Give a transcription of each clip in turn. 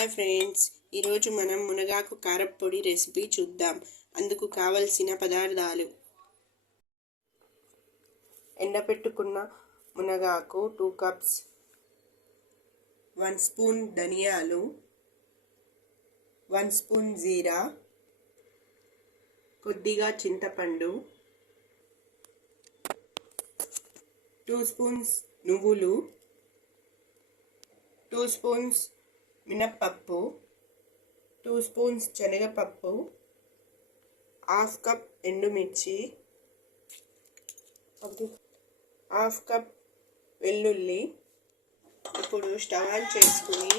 Hi friends, ఈరోజు మనం మునగాకు కారప్పొడి రెసిపీ చూద్దాం. అందుకు కావలసిన పదార్థాలు: ఎండపెట్టుకున్న మునగాకు 2 కప్స్, 1 స్పూన్ ధనియాలు, 1 స్పూన్ జీరా, కొద్దిగా చింతపండు, 2 స్పూన్స్ నువ్వులు, 2 స్పూన్స్ మినప్పప్పు, 2 స్పూన్స్ శనగపప్పు, హాఫ్ కప్ ఎండుమిర్చి, హాఫ్ కప్ వెల్లుల్లి. ఇప్పుడు స్టవ్ ఆన్ చేసుకుని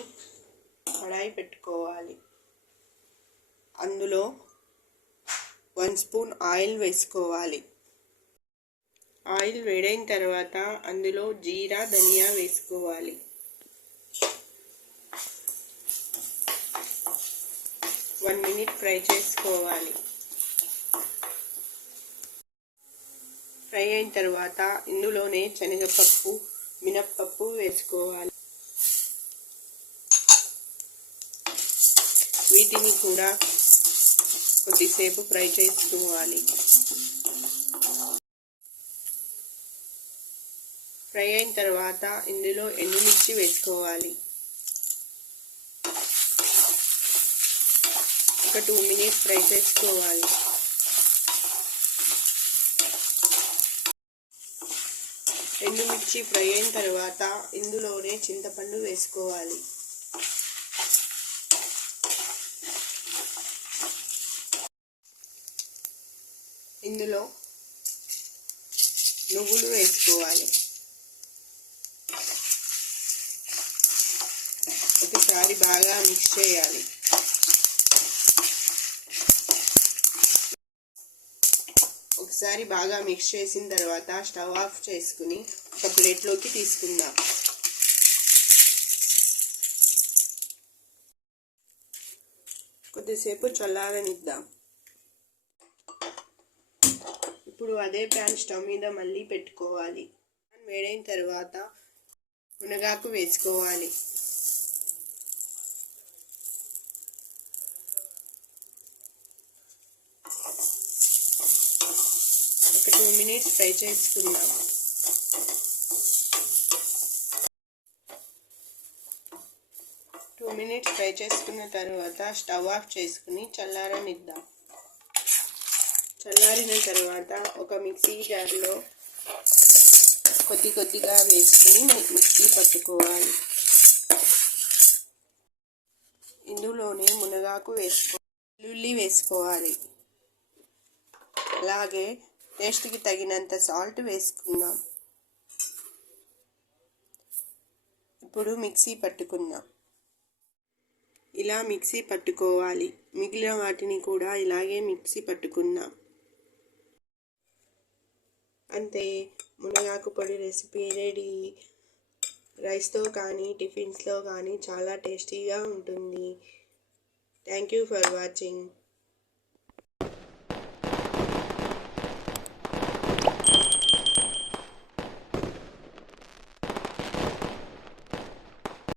కడాయి పెట్టుకోవాలి. అందులో 1 స్పూన్ ఆయిల్ వేసుకోవాలి. ఆయిల్ వేడైన తర్వాత అందులో జీరా, ధనియా వేసుకోవాలి. వన్ మినిట్ ఫ్రై చేసుకోవాలి. ఫ్రై అయిన తర్వాత ఇందులోనే శనగపప్పు, మినప్పప్పు వేసుకోవాలి. వీటిని కూడా కొద్దిసేపు ఫ్రై చేసుకోవాలి. ఫ్రై అయిన తర్వాత ఇందులో ఎండుమిర్చి వేసుకోవాలి. ఒక 2 మినిట్స్ ఫ్రై చేసుకోవాలి. ఎండుమిర్చి ఫ్రై అయిన తర్వాత ఇందులోనే చింతపండు వేసుకోవాలి. ఇందులో నువ్వులు వేసుకోవాలి. ఒకసారి బాగా మిక్స్ చేయాలి. ఒకసారి బాగా మిక్స్ చేసిన తర్వాత స్టవ్ ఆఫ్ చేసుకుని ఒక ప్లేట్లోకి తీసుకుందాం. కొద్దిసేపు చల్లారనిద్దాం. ఇప్పుడు అదే ప్యాన్ స్టవ్ మీద మళ్ళీ పెట్టుకోవాలి. ప్యాన్ వేడైన తర్వాత మునగాకు వేసుకోవాలి. ఒక 2 మినిట్స్ ఫ్రై చేసుకుందాం. టూ మినిట్స్ ఫ్రై చేసుకున్న తర్వాత స్టవ్ ఆఫ్ చేసుకుని చల్లారనిద్దాం. చల్లారిన తర్వాత ఒక మిక్సీ జార్లో కొద్దిగా వేసుకుని మిక్సీ పట్టుకోవాలి. ఇందులోనే మునగాకు వెల్లుల్లి వేసుకోవాలి. అలాగే టేస్ట్కి తగినంత సాల్ట్ వేసుకుందాం. ఇప్పుడు మిక్సీ పట్టుకుందాం. ఇలా మిక్సీ పట్టుకోవాలి. మిగిలిన వాటిని కూడా ఇలాగే మిక్సీ పట్టుకుందాం. అంతే, మునగాకు పొడి రెసిపీ రెడీ. రైస్తో కానీ టిఫిన్స్లో కానీ చాలా టేస్టీగా ఉంటుంది. Thank you for watching.